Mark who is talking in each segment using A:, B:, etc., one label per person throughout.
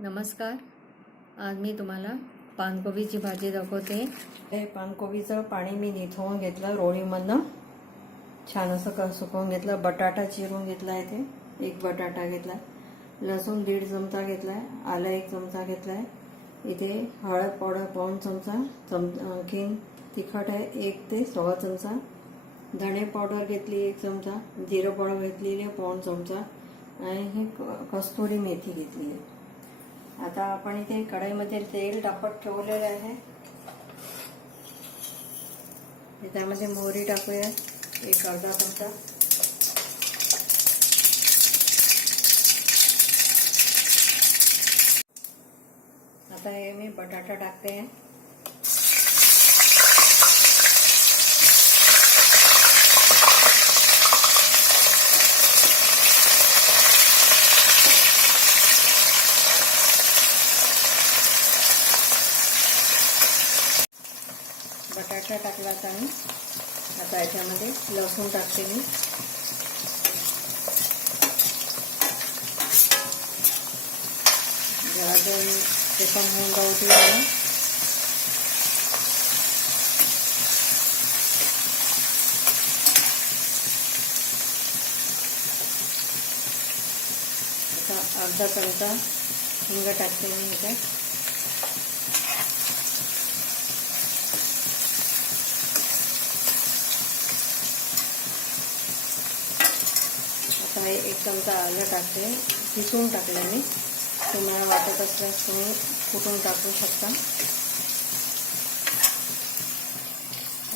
A: नमस्कार. आज मी तुम्हाला पानकोबीची भाजी दाखवते. हे पानकोबीचं पाणी मी निथवून घेतलं रोळीमधनं. छान असं क सुकवून घेतलं बटाटा चिरून घेतला आहे ते एक बटाटा घेतला लसूण दीड चमचा घेतला आहे आलं एक चमचा घेतला आहे इथे हळद पावडर पाऊण चमचा चम आणखीन तिखट आहे एक ते सव्वा चमचा. धणे पावडर घेतली एक चमचा जिरं पावडर घेतलेली आहे पाऊण चमचा. आणि हे क- कस्तुरी मेथी घेतली आहे. आता आपण इथे कढईमध्ये तेल टाकत ठेवलेलं आहे. त्यामध्ये मोहरी टाकूया एक अर्धा चमचा. आता हे मी बटाटा टाकते. आहे बटाटा टाकला मी। आता याच्यामध्ये लसूण टाकते मी अर्धा चमचा हिंग टाकते ह्याच्यात एक चमचा आलं टाकते. किसून टाकलं मी. तुम्हाला वाटत असल्यास तुम्ही कुठून टाकू शकता.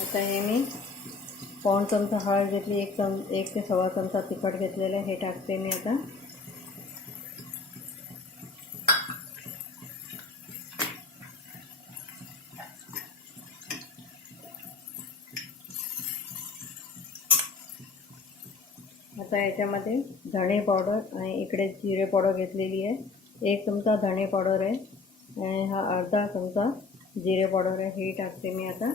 A: आता हे मी पाऊण चमचा हळद घेतली एक चम एक ते सव्वा चमचा तिखट घेतलेलं आहे. हे टाकते मी आता. आता याच्यामध्ये धणे पावडर आणि इकडे जिरे घेतलेली आहे. एक चमचा धणे पावडर आहे आणि हा अर्धा चमचा जिरे पावडर आहे. हे टाकते मी आता.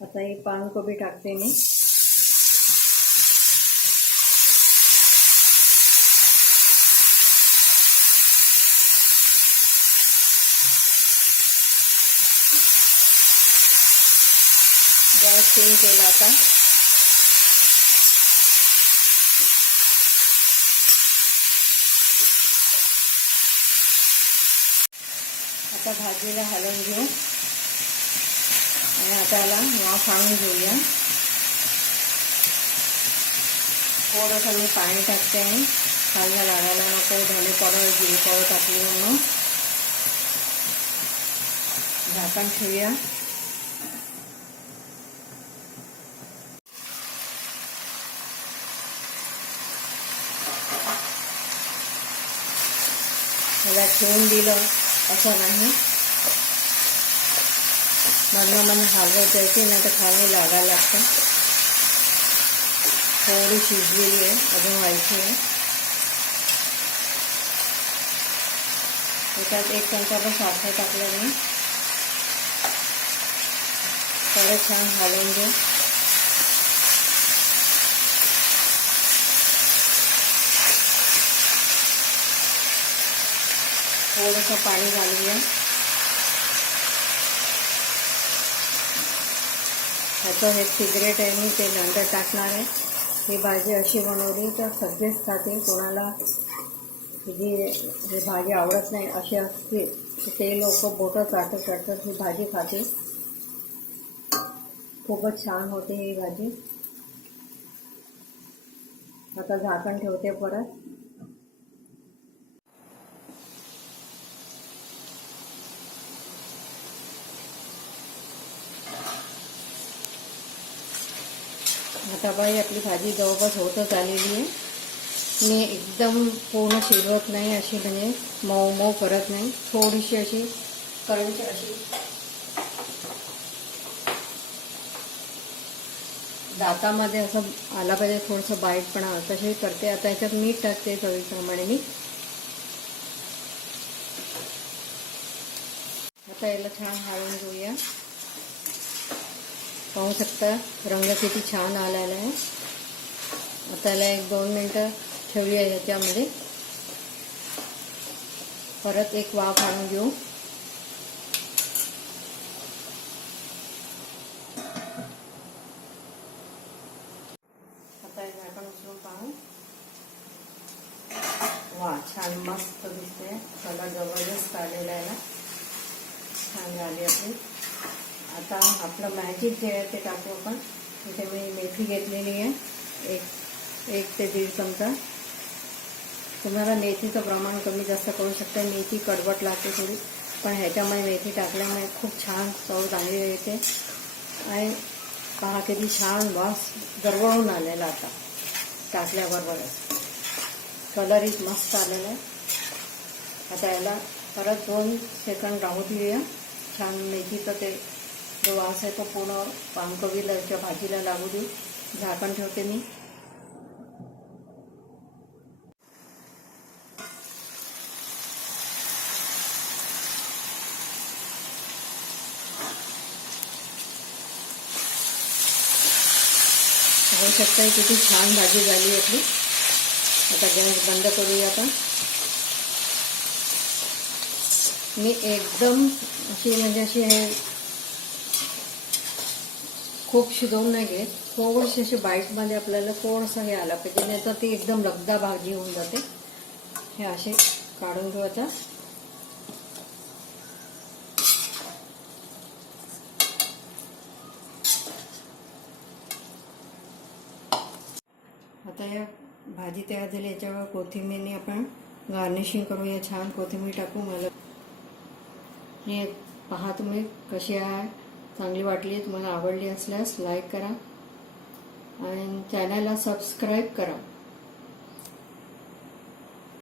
A: आता ही पानकोबी टाकते मी. गॅस चेंज केला आता आता भाजीला हलवून घेऊ आणि आता याला वाफ आणून घेऊया थोडंसं मी पाणी टाकते आहे खायला लागायला नको धने पावडर जिरे पावडर टाकली म्हणून झाकण ठेवूया मला ठेवून दिलं असं नाही मधनं मन हलवत जायची नाही तर खाली लागायला लागतं थोडी शिजलेली आहे अजून व्हायची आहे त्याच्यात एक चमचा पण साखर टाकलं मी थोडं छान हलवून घेऊ थोडंसं पाणी घालूया. ह्याचं हे सिगरेट आहे मी ते नंतर टाकणार आहे. ही भाजी अशी बनवली तर सगळेच खातील कोणाला जी ही भाजी आवडत नाही अशी असते ते लोक बोटं चाटत चाटत ही भाजी खातील. खूपच छान होते ही भाजी. आता झाकण ठेवते परत. आता बाई आपली भाजी जवळपास होतच आलेली आहे. मी एकदम पूर्ण शिजवत नाही अशी म्हणजे मऊ मऊ करत नाही. थोडीशी अशी क्रंच अशी दातामध्ये असं आला पाहिजे थोडंसं बाईटपणा तसे करते. आता याच्यात मीठ टाकते चवीप्रमाणे मी. आता याला छान हाळून घेऊया पाहू शकता रंग किती छान आलेला आहे. आता याला एक दोन मिनटं ठेवूया याच्यामध्ये. परत एक वाफ आणून घेऊ. आता एक आपण उचलून पाहू. वा छान मस्त दिसते कलर जबरदस्त आलेला आहे ना. छान झाली आपली. आता आपलं मॅजिक जे आहे ते टाकू आपण. इथे मी मेथी घेतलेली आहे. एक एक ते दीड चमचा. तुम्हाला मेथीचं प्रमाण कमी जास्त करू शकता. मेथी कडवट लागते थोडी. पण ह्याच्यामध्ये मेथी टाकल्यामुळे खूप छान चव चांगली येते. आणि पहा किती छान वास गरवळून आलेला आता. टाकल्याबरोबरच कलरही मस्त आलेला आहे. आता याला परत दोन सेकंड राहू देऊया. छान मेथीचं ते जो वास आहे तो पूर्ण पानकोबीला याच्या भाजीला लागू देऊ. झाकण ठेवते मी. होऊ शकता किती छान भाजी झाली आपली. आता गॅस बंद करूया आता मी एकदम अशी म्हणजे अशी हे खूप शिजवून नाही घेत. थोडीशी अशी बाईटमध्ये आपल्याला थोडंसं हे आलं पाहिजे नाही तर ती एकदम लगदा भाजी होऊन जाते. हे असे काढून घेऊ आता. आता या भाजी तयार झाली याच्यावर कोथिंबीरने आपण गार्निशिंग करूया. छान कोथिंबीर टाकू मला हे पहा तुम्ही कशी आहे. चांगली वाटली तुम्हाला आवडली असल्यास लाईक करा. आणि चॅनलला सबस्क्राईब करा.